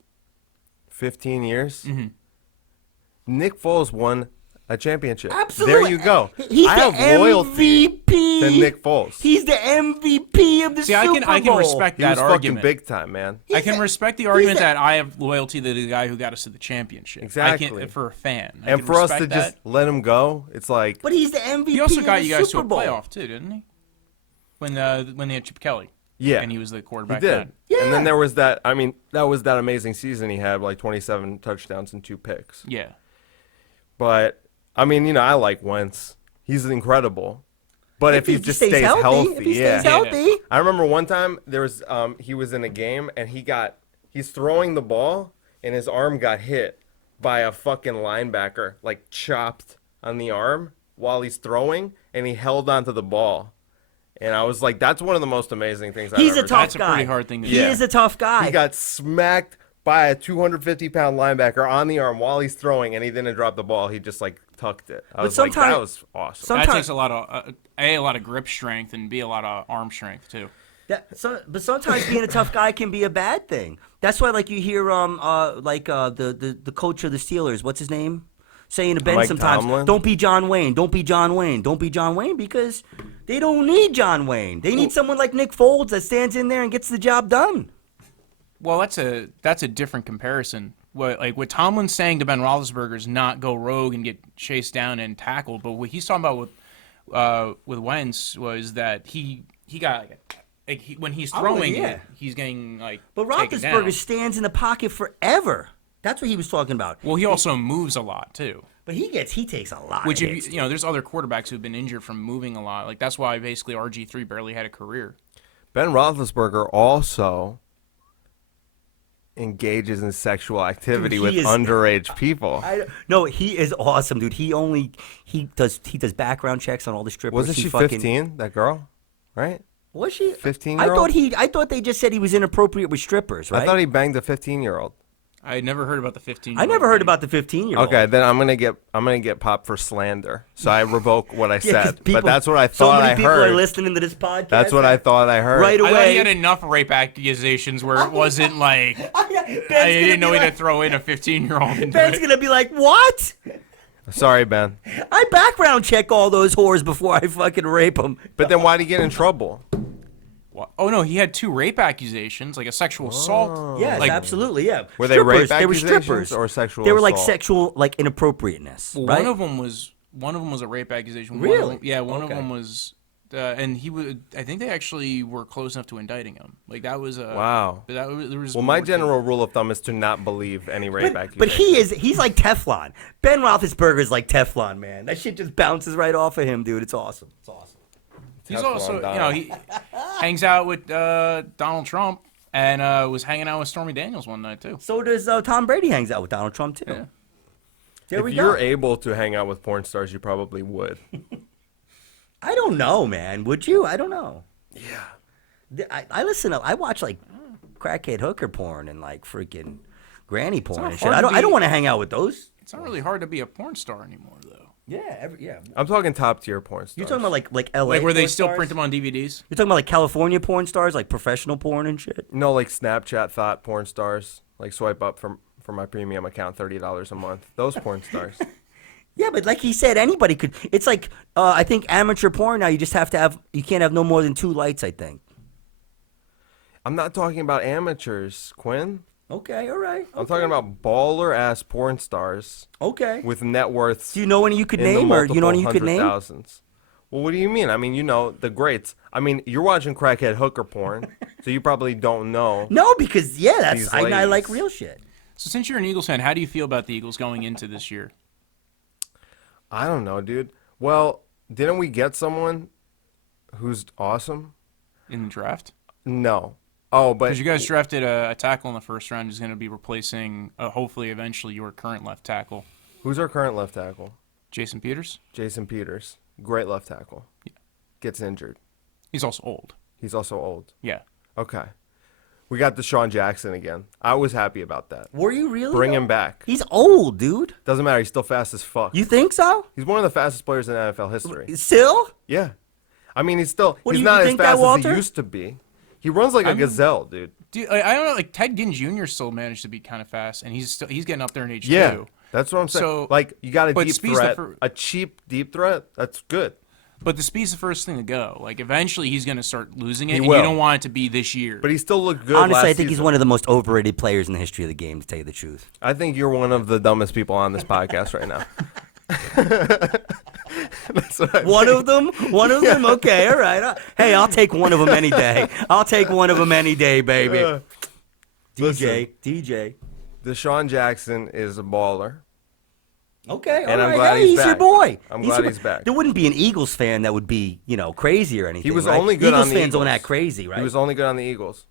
15 years. Mm-hmm. Nick Foles won a championship. Absolutely. There you go. He's I the have loyalty MVP to Nick Foles. He's the MVP of the See, Super Bowl. I can respect He that was fucking argument. big time, man. I can respect the argument that I have loyalty to the guy who got us to the championship. Exactly. I can, for a fan. I And can for us to respect just that. let him go, it's like But he's the MVP He also of got the you guys to Super a Bowl. playoff too, didn't he? When they had Chip Kelly. Yeah. And he was the he quarterback did. then. Yeah. And then there was that. I mean, that was that amazing season he had, like 27 touchdowns and 2 picks. Yeah. But I mean, you know, I like Wentz. He's incredible. But if he just stays healthy, if he yeah. stays healthy. I remember one time there was he was in a game and he's throwing the ball and his arm got hit by a fucking linebacker, like chopped on the arm while he's throwing, and he held onto the ball. And I was like, that's one of the most amazing things I've He's ever a tough That's a guy. pretty hard thing to He do. is a tough guy. He got smacked by a 250-pound linebacker on the arm while he's throwing, and he didn't drop the ball. He just like tucked it. I was like, that sometimes- was awesome. Sometimes- That takes a lot of a lot of grip strength and b a lot of arm strength too. But sometimes being a tough guy can be a bad thing. That's why, like, you hear the coach of the Steelers, what's his name, saying to Ben Mike sometimes, Tomlin? "Don't be John Wayne, don't be John Wayne, don't be John Wayne," because they don't need John Wayne. They need someone like Nick Foles that stands in there and gets the job done. Well, that's a different comparison. What Tomlin's saying to Ben Roethlisberger is not go rogue and get chased down and tackled, but what he's talking about with Wentz was that he got when he's throwing yeah. it, he's getting like But taken down. Roethlisberger stands in the pocket forever. That's what he was talking about. Well, he also moves a lot too. But he takes a lot. Which of if hits, you know, there's other quarterbacks who've been injured from moving a lot. Like that's why basically RG3 barely had a career. Ben Roethlisberger also engages in sexual activity Dude, with he is- underage people. No, he is awesome, dude. He does background checks on all the strippers. Wasn't He she fucking- 15? That girl, right? Was she 15-year-old? I thought they just said he was inappropriate with strippers, right? I thought he banged a 15-year-old. I had never heard about the 15. I never heard about the 15-year-old. Okay, then I'm gonna get popped for slander. So I revoke what I 'cause said. people- But that's what I so thought many I people heard. are listening to this podcast. That's what I thought I heard. Right I thought away. he had enough rape accusations where it wasn't like Ben's I gonna didn't be know he like, to throw in a 15-year-old into Ben's it. gonna be like, what? Sorry, Ben. I background check all those whores before I fucking rape them. But then why'd he get in trouble? What? Oh no, he had 2 rape accusations, like a sexual assault. Yes, like, absolutely, yeah. Were they rape Strippers, they were accusations strippers. or sexual They were like assault? sexual, like inappropriateness, Well, right? One of them was a rape accusation. One Really? of them, one Okay. of them was, and he would. I think they actually were close enough to indicting him. Like that was a Wow. But there was Well, my more to it. general rule of thumb is to not believe any rape accusations. But he's like Teflon. Ben Roethlisberger is like Teflon, man. That shit just bounces right off of him, dude. It's awesome. It's awesome. He's Teflon also, Donald. he hangs out with Donald Trump and was hanging out with Stormy Daniels one night too. So does Tom Brady hangs out with Donald Trump too. Yeah. There If we you're go. able to hang out with porn stars, you probably would. I don't know, man. Would you? I don't know. Yeah. I listen. I watch like crackhead hooker porn and like freaking granny porn not and shit. hard to I don't be- want to hang out with those. It's not really hard to be a porn star anymore though. Yeah, yeah. I'm talking top tier porn stars. You're talking about like LA Like where they porn still stars? print them on DVDs. You're talking about like California porn stars, like professional porn and shit. No, like Snapchat thought porn stars. Like swipe up for my premium account, $30 a month. Those porn stars. Yeah, but like he said, anybody could. It's like I think amateur porn now. You just have to have. You can't have no more than 2 lights. I think. I'm not talking about amateurs, Quinn. Okay, all right. I'm talking about baller ass porn stars Okay. with net worths. Do you know any you could in the name, or you know any you multiple could name? hundred thousands. Well, what do you mean? I mean, you know, the greats. I mean, you're watching crackhead hooker porn, so you probably don't know. No, because that's These I like ladies. real shit. So since you're an Eagles fan, how do you feel about the Eagles going into this year? I don't know, dude. Well, didn't we get someone who's awesome? In the draft? No. Oh, but Because you guys drafted a tackle in the first round who's going to be replacing, hopefully, eventually, your current left tackle, who's our current left tackle? Jason Peters. Jason Peters. Great left tackle. Gets injured. He's also old. He's also old. Yeah. Okay. We got Deshaun Jackson again. I was happy about that. Were you really? Bring though? him back. He's old, dude. Doesn't matter. He's still fast as fuck. You think so? He's one of the fastest players in NFL history. Still? Yeah. I mean, he's still. What, do He's you not as think that, fast as Walter? he used to be. He runs like a gazelle, dude. Dude, I don't know. Like Ted Ginn Jr. still managed to be kind of fast, and he's getting up there in age Yeah. too. That's what I'm saying. So- like, you got a but deep speed's the threat. fir- A cheap deep threat. That's good. But the speed's the first thing to go. Like eventually, he's going to start losing it, and will. you don't want it to be this year. But he still looked good Honestly, last I think he's season. one of the most overrated players in the history of the game. To tell you the truth. I think you're one of the dumbest people on this podcast right now. That's what I One think. of them? One of them? Okay, all right. Hey, I'll take one of them any day. I'll take one of them any day, baby. Listen. DJ. Deshaun Jackson is a baller. Okay, all And I'm right. glad Hey, he's your back. boy. I'm He's glad your he's boy. back. There wouldn't be an Eagles fan that would be, crazy or anything. He was right? only good Eagles on the fans don't Eagles. act crazy, right? He was only good on the Eagles.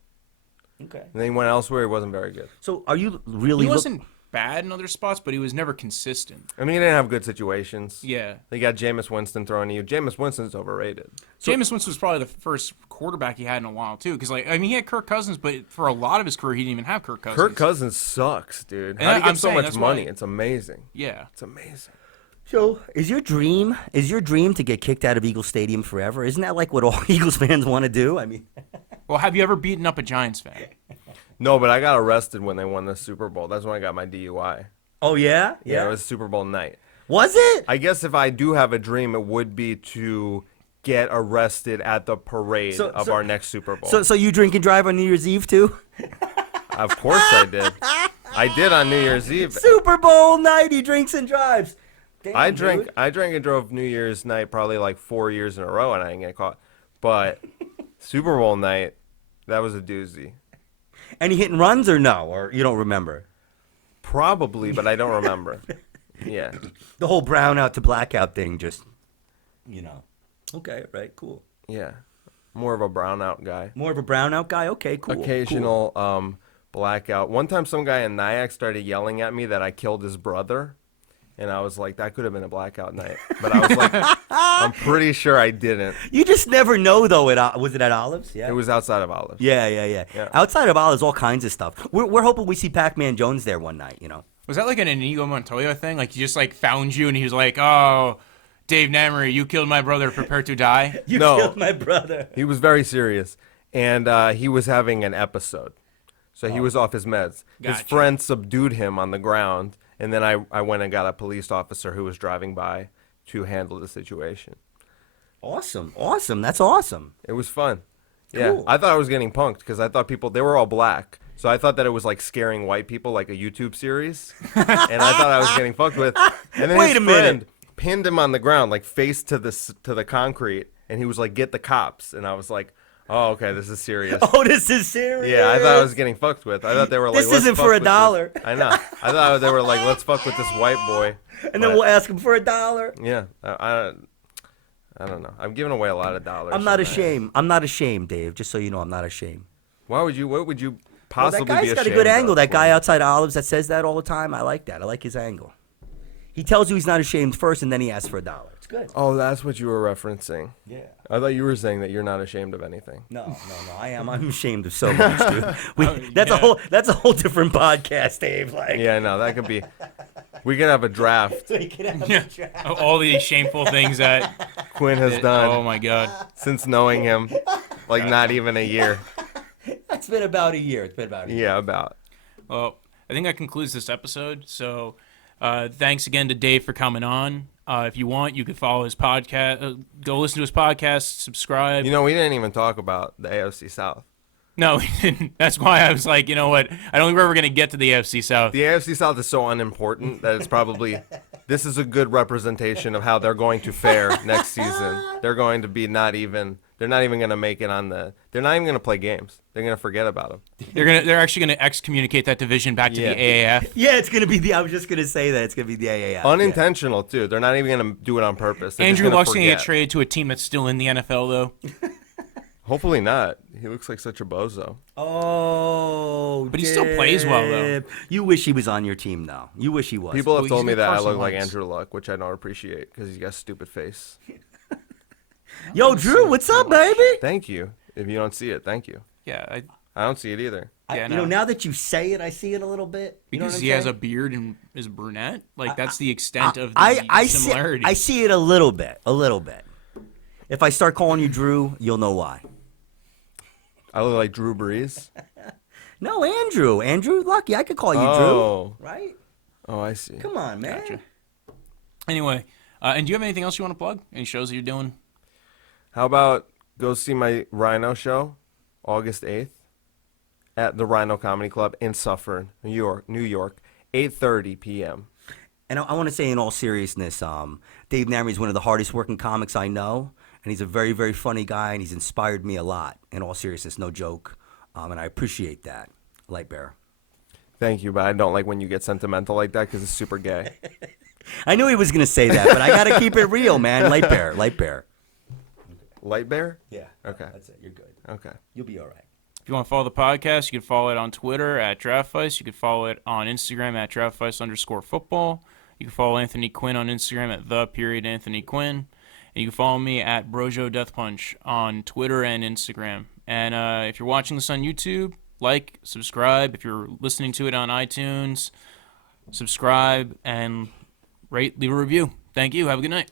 Okay. And then he went elsewhere. He wasn't very good. So, are you really? he wasn't bad in other spots, but he was never consistent. I mean, he didn't have good situations. Yeah. They got Jameis Winston throwing to you. Jameis Winston's overrated. Jameis Winston was probably the first quarterback he had in a while too, because he had Kirk Cousins, but for a lot of his career he didn't even have Kirk Cousins. Kirk Cousins sucks, dude. And How do you I'm get so saying much that's money? why- It's amazing. Yeah. It's amazing. So, is your dream to get kicked out of Eagles Stadium forever? Isn't that like what all Eagles fans want to do? I mean, Well, have you ever beaten up a Giants fan? No, but I got arrested when they won the Super Bowl. That's when I got my DUI. oh yeah, Yeah, it was Super Bowl night. Was it? I guess if I do have a dream, it would be to get arrested at the parade So- of so- our next Super Bowl. So you drink and drive on New Year's Eve too? Of course I did. I did on New Year's Eve. Super Bowl night, he drinks and drives. Damn, I dude. drank and drove New Year's night probably like 4 years in a row, and I didn't get caught. But Super Bowl night, that was a doozy. Any hit and runs or no? Or you don't remember? Probably, but I don't remember. Yeah. The whole brownout to blackout thing just, Okay, right, cool. Yeah. More of a brownout guy. More of a brownout guy? Okay, cool. Occasional blackout. One time some guy in Nyack started yelling at me that I killed his brother. And I was like, that could have been a blackout night. But I was like, I'm pretty sure I didn't. Cool. You just never know, though. Was it at Olives? Yeah. It was outside of Olive. Yeah. Yeah. Outside of Olives, all kinds of stuff. We're hoping we see Pac-Man Jones there one night, Was that like an Inigo Montoya thing? Like he just like found you and he was like, "Oh, Dave Namery, you killed my brother. Prepare to die." You No. killed my brother. He was very serious. And he was having an episode. So he was off his meds. His Gotcha. friend subdued him on the ground. And then I went and got a police officer who was driving by to handle the situation. Awesome. That's awesome. It was fun. Yeah. Cool. I thought I was getting punked because I thought they were all black. So I thought that it was like scaring white people, like a YouTube series. And I thought I was getting fucked with. And then Wait his a minute. friend pinned him on the ground, like face to the concrete. And he was like, "Get the cops." And I was like, "Oh, okay, this is serious." Oh, this is serious. Yeah, I thought I was getting fucked with. I thought they were like, This "Let's isn't fuck for with $1. this." I know. I thought they were like, "Let's fuck with this white boy." And then But- we'll ask him for $1. Yeah. I don't know. I'm giving away a lot of dollars. I'm not ashamed. I'm not ashamed, Dave. Just so you know, I'm not ashamed. Why would you? What would you Well, possibly that guy's be got a ashamed good angle. of? That guy outside Olives that says that all the time. I like that. I like his angle. He tells you he's not ashamed first, and then he asks for $1. It's good. Oh, that's what you were referencing. Yeah. I thought you were saying that you're not ashamed of anything. No. I am. I'm ashamed of so much, dude. That's a whole different podcast, Dave. Like, Yeah, no, that could be. We could have a draft. we could have a Yeah. draft. All the shameful things that. Quinn has done Oh my God. since knowing him, like not even a year. It's been about a year. Yeah, about. Well, I think that concludes this episode. So, thanks again to Dave for coming on. If you want, you could follow his podcast. Go listen to his podcast. Subscribe. You know, we didn't even talk about the AFC South. No, we didn't. That's why I was like, you know what? I don't think we're ever going to get to the AFC South. The AFC South is so unimportant that it's probably. This is a good representation of how they're going to fare next season. They're going to be not even. They're not even going to make it on the. They're not even going to play games. They're going to forget about them. They're actually going to excommunicate that division back to Yeah. the AAF. Yeah, it's gonna be the. I was just gonna say that it's gonna be the AAF. Unintentional too. They're not even going to do it on purpose. They're just Andrew gonna Luck's going to get forget. traded to a team that's still in the NFL, though. Hopefully not. He looks like such a bozo. Oh, But he still plays well, though. Dip. You wish he was on your team, though. You wish he was. People have Well, told he's me got that I Carson look like Wentz. Andrew Luck, which I don't appreciate because he's got a stupid face. Yo, Drew, what's up, baby? Thank you. If you don't see it, thank you. Yeah, I don't see it either. Yeah, You know, no. now that you say it, I see it a little bit. You know because what I'm he has a saying? beard and is brunette. Like, that's the extent of the I similarity. I see it a little bit. If I start calling you Drew, you'll know why. I look like Drew Brees. No, Andrew Lucky. I could call you Oh. Drew, right? Oh, I see. Come on, man. Gotcha. Anyway, and do you have anything else you want to plug? Any shows that you're doing? How about go see my Rhino show, August 8th, at the Rhino Comedy Club in Suffern, New York, 8:30 p.m. And I want to say, in all seriousness, Dave Namery is one of the hardest working comics I know, and he's a very, very funny guy, and he's inspired me a lot. In all seriousness, no joke, and I appreciate that, Light Bear. Thank you, but I don't like when you get sentimental like that because it's super gay. I knew he was gonna say that, but I gotta keep it real, man. Light Bear. Light Bear? Yeah. Okay. That's it. You're good. Okay. You'll be all right. If you want to follow the podcast, you can follow it on Twitter at Draftvice. You can follow it on Instagram at Draftvice_football. You can follow Anthony Quinn on Instagram at @Anthony Quinn. And you can follow me at Brojo Death Punch on Twitter and Instagram. And if you're watching this on YouTube, like, subscribe. If you're listening to it on iTunes, subscribe and rate, leave a review. Thank you. Have a good night.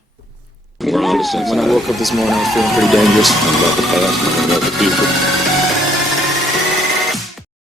When I woke up this morning, I was feeling pretty dangerous. About the past and about the future.